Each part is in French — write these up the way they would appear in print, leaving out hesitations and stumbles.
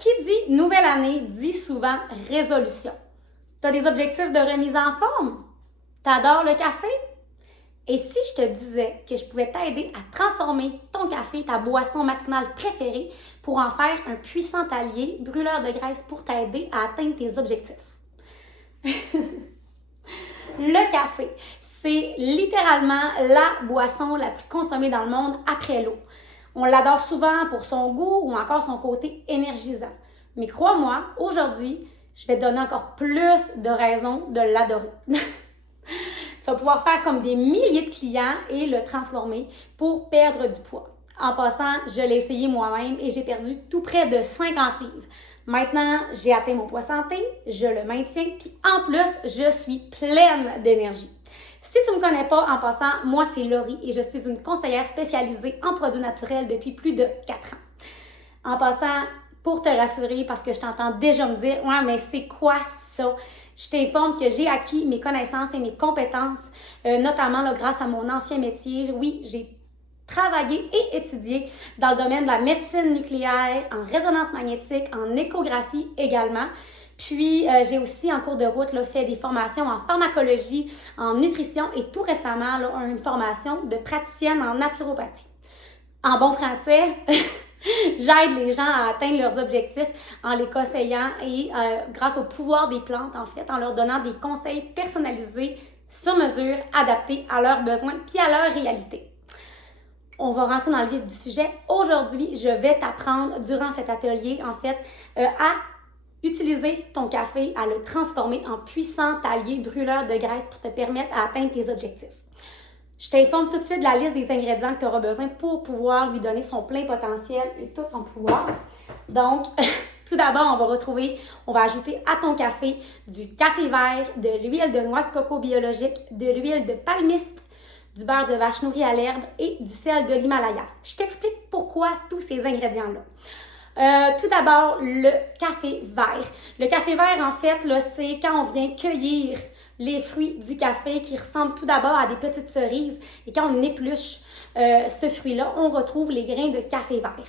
Qui dit nouvelle année dit souvent résolution. Tu as des objectifs de remise en forme? T'adores le café? Et si je te disais que je pouvais t'aider à transformer ton café, ta boisson matinale préférée, pour en faire un puissant allié brûleur de graisse pour t'aider à atteindre tes objectifs? Le café, c'est littéralement la boisson la plus consommée dans le monde après l'eau. On l'adore souvent pour son goût ou encore son côté énergisant. Mais crois-moi, aujourd'hui, je vais te donner encore plus de raisons de l'adorer. Tu vas pouvoir faire comme des milliers de clients et le transformer pour perdre du poids. En passant, je l'ai essayé moi-même et j'ai perdu tout près de 50 livres. Maintenant, j'ai atteint mon poids santé, je le maintiens, puis en plus, je suis pleine d'énergie. Si tu ne me connais pas, en passant, moi c'est Laurie et je suis une conseillère spécialisée en produits naturels depuis plus de 4 ans. En passant, pour te rassurer, parce que je t'entends déjà me dire « Ouais, mais c'est quoi ça? » Je t'informe que j'ai acquis mes connaissances et mes compétences, notamment là, grâce à mon ancien métier. Oui, j'ai travaillé et étudié dans le domaine de la médecine nucléaire, en résonance magnétique, en échographie également. Puis, j'ai aussi, en cours de route, là, fait des formations en pharmacologie, en nutrition et tout récemment, là, une formation de praticienne en naturopathie. En bon français, j'aide les gens à atteindre leurs objectifs en les conseillant et grâce au pouvoir des plantes, en fait, en leur donnant des conseils personnalisés, sur mesure, adaptés à leurs besoins puis à leur réalité. On va rentrer dans le vif du sujet. Aujourd'hui, je vais t'apprendre durant cet atelier, en fait, à utiliser ton café, à le transformer en puissant allié brûleur de graisse pour te permettre d'atteindre tes objectifs. Je t'informe tout de suite de la liste des ingrédients que tu auras besoin pour pouvoir lui donner son plein potentiel et tout son pouvoir. Donc, tout d'abord, on va ajouter à ton café du café vert, de l'huile de noix de coco biologique, de l'huile de palmiste, du beurre de vache nourri à l'herbe et du sel de l'Himalaya. Je t'explique pourquoi tous ces ingrédients-là. Tout d'abord, le café vert. Le café vert, en fait, là, c'est quand on vient cueillir les fruits du café qui ressemblent tout d'abord à des petites cerises. Et quand on épluche ce fruit-là, on retrouve les grains de café vert.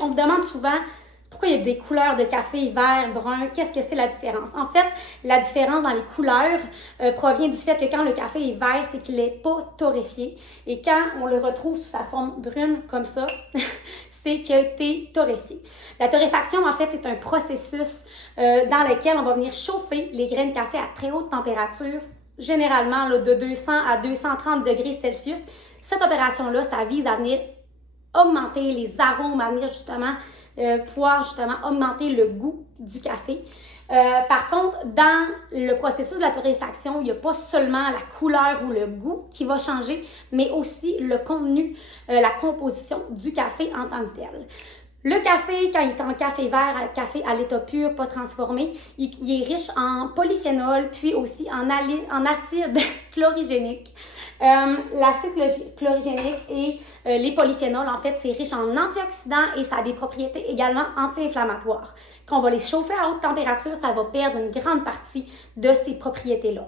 On me demande souvent pourquoi il y a des couleurs de café vert, brun, qu'est-ce que c'est la différence? En fait, la différence dans les couleurs provient du fait que quand le café est vert, c'est qu'il n'est pas torréfié. Et quand on le retrouve sous sa forme brune comme ça, c'est qu'il a été torréfié. La torréfaction, en fait, c'est un processus dans lequel on va venir chauffer les grains de café à très haute température, généralement là, de 200 à 230 degrés Celsius. Cette opération-là, ça vise à venir augmenter les arômes, à venir pouvoir augmenter le goût du café. Par contre, dans le processus de la torréfaction, il n'y a pas seulement la couleur ou le goût qui va changer, mais aussi le contenu, la composition du café en tant que tel. Le café, quand il est en café vert, café à l'état pur, pas transformé, il est riche en polyphénol, puis aussi en acide chlorogénique. L'acide chlorogénique et les polyphénols, en fait, c'est riche en antioxydants et ça a des propriétés également anti-inflammatoires. Quand on va les chauffer à haute température, ça va perdre une grande partie de ces propriétés-là.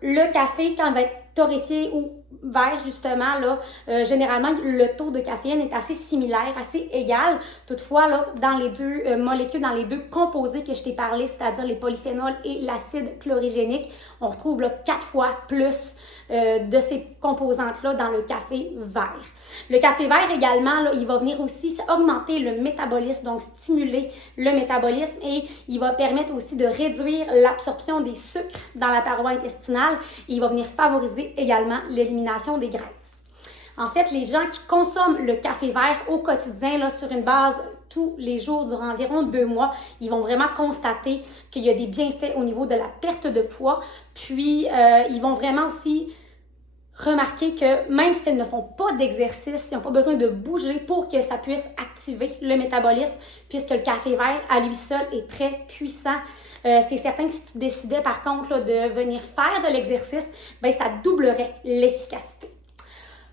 Le café, quand il va être torréfié ou vert, justement, là, généralement, le taux de caféine est assez similaire, assez égal. Toutefois, là, dans les deux molécules, dans les deux composés que je t'ai parlé, c'est-à-dire les polyphénols et l'acide chlorogénique, on retrouve là, 4 fois plus de ces composantes-là dans le café vert. Le café vert également, là, il va venir aussi augmenter le métabolisme, donc stimuler le métabolisme et il va permettre aussi de réduire l'absorption des sucres dans la paroi intestinale et il va venir favoriser également l'élimination des graisses. En fait, les gens qui consomment le café vert au quotidien, là, sur une base tous les jours durant environ 2 mois, ils vont vraiment constater qu'il y a des bienfaits au niveau de la perte de poids. Puis, ils vont vraiment aussi remarquer que même s'ils ne font pas d'exercice, ils n'ont pas besoin de bouger pour que ça puisse activer le métabolisme, puisque le café vert, à lui seul, est très puissant. C'est certain que si tu décidais, par contre, là, de venir faire de l'exercice, bien, ça doublerait l'efficacité.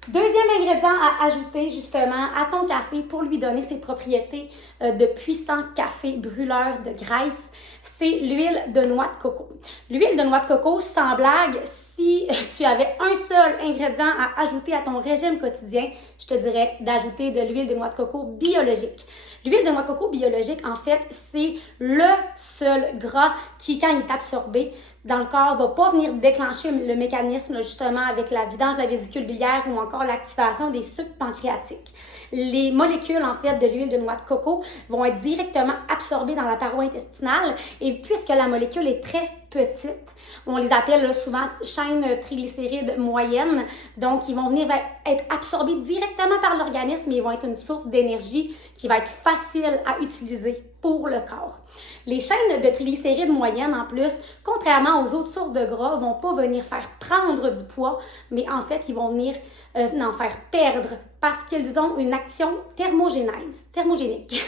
Deuxième ingrédient à ajouter justement à ton café pour lui donner ses propriétés de puissant café brûleur de graisse, c'est l'huile de noix de coco. L'huile de noix de coco, sans blague, si tu avais un seul ingrédient à ajouter à ton régime quotidien, je te dirais d'ajouter de l'huile de noix de coco biologique. L'huile de noix de coco biologique, en fait, c'est le seul gras qui, quand il est absorbé dans le corps, va pas venir déclencher le mécanisme, justement, avec la vidange de la vésicule biliaire ou encore l'activation des sucs pancréatiques. Les molécules, en fait, de l'huile de noix de coco vont être directement absorbées dans la paroi intestinale et puisque la molécule est très petite, on les appelle là, souvent chaînes triglycérides moyennes, donc ils vont venir être absorbés directement par l'organisme et ils vont être une source d'énergie qui va être facile à utiliser pour le corps. Les chaînes de triglycérides moyennes, en plus, contrairement aux autres sources de gras, vont pas venir faire prendre du poids, mais en fait, ils vont venir en faire perdre parce qu'ils ont une action thermogénique.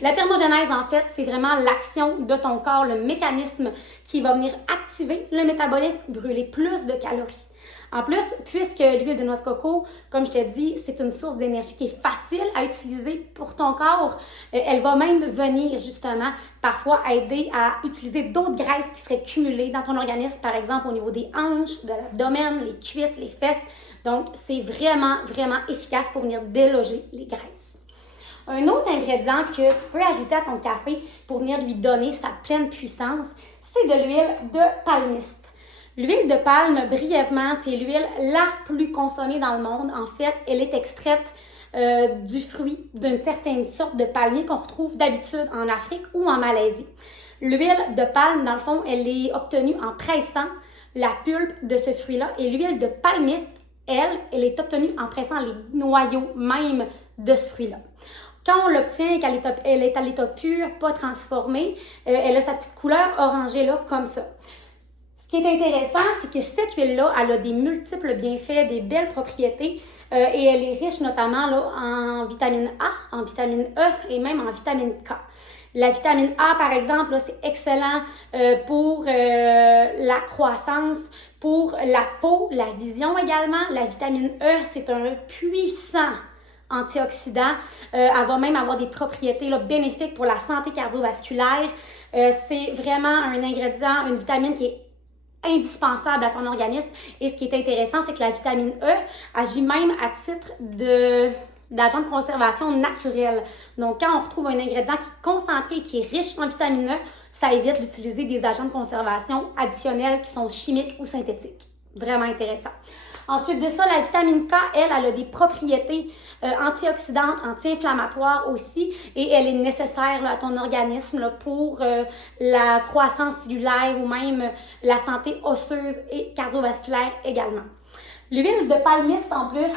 La thermogénèse, en fait, c'est vraiment l'action de ton corps, le mécanisme qui va venir activer le métabolisme, brûler plus de calories. En plus, puisque l'huile de noix de coco, comme je te dis, c'est une source d'énergie qui est facile à utiliser pour ton corps, elle va même venir justement parfois aider à utiliser d'autres graisses qui seraient cumulées dans ton organisme, par exemple au niveau des hanches, de l'abdomen, les cuisses, les fesses. Donc, c'est vraiment, vraiment efficace pour venir déloger les graisses. Un autre ingrédient que tu peux ajouter à ton café pour venir lui donner sa pleine puissance, c'est de l'huile de palmiste. L'huile de palme, brièvement, c'est l'huile la plus consommée dans le monde. En fait, elle est extraite du fruit d'une certaine sorte de palmier qu'on retrouve d'habitude en Afrique ou en Malaisie. L'huile de palme, dans le fond, elle est obtenue en pressant la pulpe de ce fruit-là et l'huile de palmiste, elle est obtenue en pressant les noyaux même de ce fruit-là. Quand on l'obtient, elle est à l'état pur, pas transformée, elle a sa petite couleur orangée là, comme ça. Ce qui est intéressant, c'est que cette huile-là, elle a des multiples bienfaits, des belles propriétés et elle est riche notamment là, en vitamine A, en vitamine E et même en vitamine K. La vitamine A, par exemple, là, c'est excellent pour la croissance, pour la peau, la vision également. La vitamine E, c'est un puissant antioxydant. Elle va même avoir des propriétés là, bénéfiques pour la santé cardiovasculaire. C'est vraiment un ingrédient, une vitamine qui est indispensable à ton organisme. Et ce qui est intéressant, c'est que la vitamine E agit même à titre d'agent de conservation naturel. Donc, quand on retrouve un ingrédient qui est concentré et qui est riche en vitamine E, ça évite d'utiliser des agents de conservation additionnels qui sont chimiques ou synthétiques. Vraiment intéressant. Ensuite de ça, la vitamine K, elle a des propriétés antioxydantes, anti-inflammatoires aussi et elle est nécessaire là, à ton organisme là, pour la croissance cellulaire ou même la santé osseuse et cardiovasculaire également. L'huile de palmiste, en plus,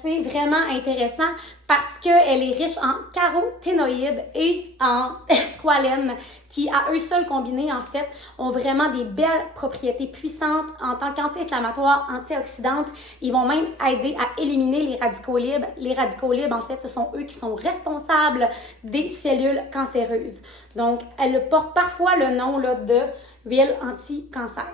c'est vraiment intéressant parce qu'elle est riche en caroténoïdes et en squalène qui, à eux seuls combinés, en fait, ont vraiment des belles propriétés puissantes en tant qu'anti-inflammatoires, antioxydantes. Ils vont même aider à éliminer les radicaux libres. Les radicaux libres, en fait, ce sont eux qui sont responsables des cellules cancéreuses. Donc, elle porte parfois le nom là, de huile anti-cancer.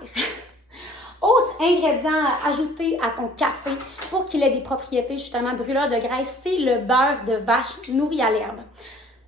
Autre ingrédient à ajouter à ton café pour qu'il ait des propriétés justement brûleurs de graisse, c'est le beurre de vache nourri à l'herbe.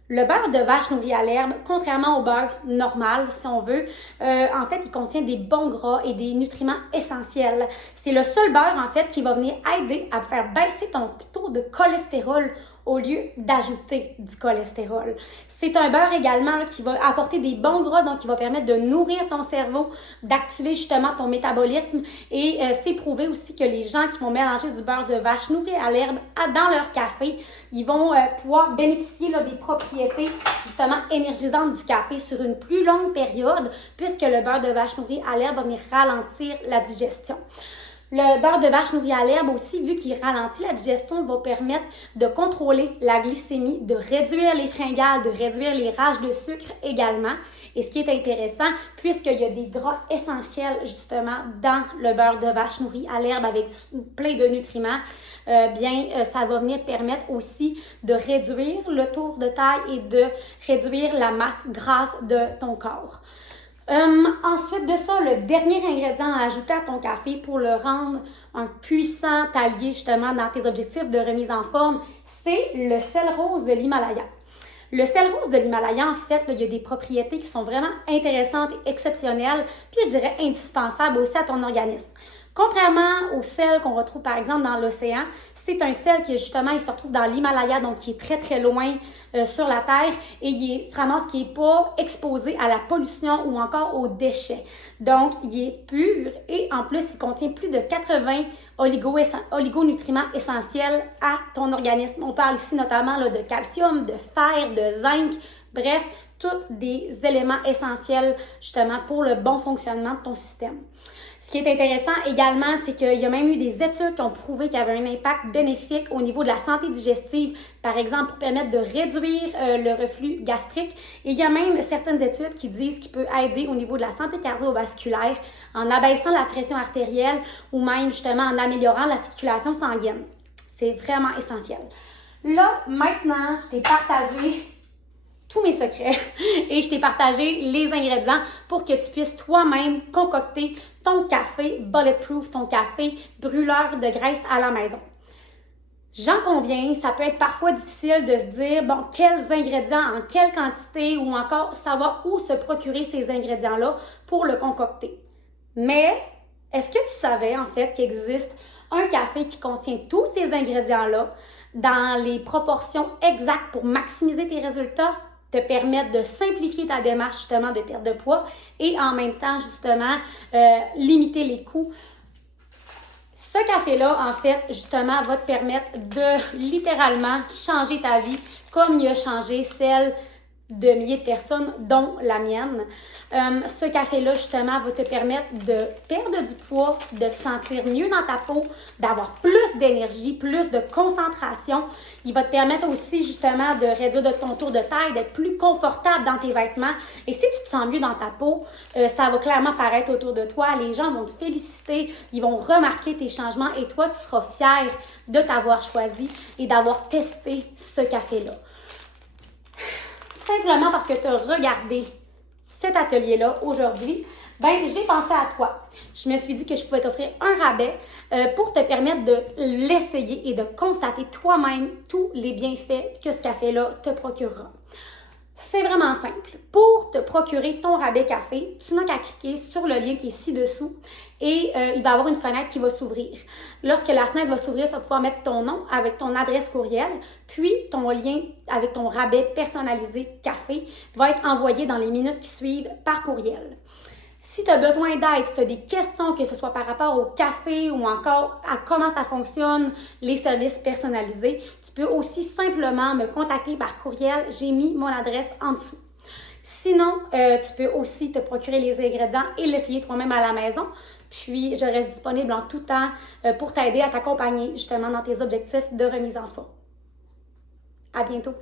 Le beurre de vache nourri à l'herbe, contrairement au beurre normal, si on veut, en fait, il contient des bons gras et des nutriments essentiels. C'est le seul beurre, en fait, qui va venir aider à faire baisser ton taux de cholestérol au lieu d'ajouter du cholestérol. C'est un beurre également là, qui va apporter des bons gras, donc qui va permettre de nourrir ton cerveau, d'activer justement ton métabolisme et c'est prouvé aussi que les gens qui vont mélanger du beurre de vache nourri à l'herbe dans leur café, ils vont pouvoir bénéficier là, des propriétés justement énergisantes du café sur une plus longue période puisque le beurre de vache nourri à l'herbe va venir ralentir la digestion. Le beurre de vache nourri à l'herbe aussi, vu qu'il ralentit la digestion, va permettre de contrôler la glycémie, de réduire les fringales, de réduire les rages de sucre également. Et ce qui est intéressant, puisqu'il y a des gras essentiels justement dans le beurre de vache nourri à l'herbe avec plein de nutriments, ça va venir permettre aussi de réduire le tour de taille et de réduire la masse grasse de ton corps. Ensuite de ça, le dernier ingrédient à ajouter à ton café pour le rendre un puissant allié justement dans tes objectifs de remise en forme, c'est le sel rose de l'Himalaya. Le sel rose de l'Himalaya, en fait, là, il y a des propriétés qui sont vraiment intéressantes et exceptionnelles, puis je dirais indispensables aussi à ton organisme. Contrairement au sel qu'on retrouve par exemple dans l'océan, c'est un sel qui justement, il se retrouve dans l'Himalaya, donc qui est très très loin sur la Terre et se ramasse qui n'est pas exposé à la pollution ou encore aux déchets. Donc, il est pur et en plus, il contient plus de 80 oligonutriments essentiels à ton organisme. On parle ici notamment là, de calcium, de fer, de zinc, bref, tous des éléments essentiels justement pour le bon fonctionnement de ton système. Ce qui est intéressant également, c'est qu'il y a même eu des études qui ont prouvé qu'il y avait un impact bénéfique au niveau de la santé digestive, par exemple pour permettre de réduire le reflux gastrique. Et il y a même certaines études qui disent qu'il peut aider au niveau de la santé cardiovasculaire en abaissant la pression artérielle ou même justement en améliorant la circulation sanguine. C'est vraiment essentiel. Là, maintenant, je t'ai partagé tous mes secrets et je t'ai partagé les ingrédients pour que tu puisses toi-même concocter ton café bulletproof, ton café brûleur de graisse à la maison. J'en conviens, ça peut être parfois difficile de se dire, bon, quels ingrédients, en quelle quantité ou encore savoir où se procurer ces ingrédients-là pour le concocter. Mais, est-ce que tu savais en fait qu'il existe un café qui contient tous ces ingrédients-là dans les proportions exactes pour maximiser tes résultats? Te permettre de simplifier ta démarche justement de perte de poids et en même temps justement limiter les coûts. Ce café-là, en fait, justement, va te permettre de littéralement changer ta vie comme il a changé celle de milliers de personnes, dont la mienne. Ce café-là, justement, va te permettre de perdre du poids, de te sentir mieux dans ta peau, d'avoir plus d'énergie, plus de concentration. Il va te permettre aussi, justement, de réduire ton tour de taille, d'être plus confortable dans tes vêtements. Et si tu te sens mieux dans ta peau, ça va clairement paraître autour de toi. Les gens vont te féliciter, ils vont remarquer tes changements et toi, tu seras fier de t'avoir choisi et d'avoir testé ce café-là. Simplement parce que tu as regardé cet atelier-là aujourd'hui, ben j'ai pensé à toi. Je me suis dit que je pouvais t'offrir un rabais pour te permettre de l'essayer et de constater toi-même tous les bienfaits que ce café-là te procurera. C'est vraiment simple. Pour te procurer ton rabais café, tu n'as qu'à cliquer sur le lien qui est ci-dessous et il va y avoir une fenêtre qui va s'ouvrir. Lorsque la fenêtre va s'ouvrir, tu vas pouvoir mettre ton nom avec ton adresse courriel, puis ton lien avec ton rabais personnalisé café va être envoyé dans les minutes qui suivent par courriel. Si tu as besoin d'aide, si tu as des questions, que ce soit par rapport au café ou encore à comment ça fonctionne, les services personnalisés, tu peux aussi simplement me contacter par courriel. J'ai mis mon adresse en dessous. Sinon, tu peux aussi te procurer les ingrédients et l'essayer toi-même à la maison. Puis, je reste disponible en tout temps pour t'aider à t'accompagner justement dans tes objectifs de remise en forme. À bientôt!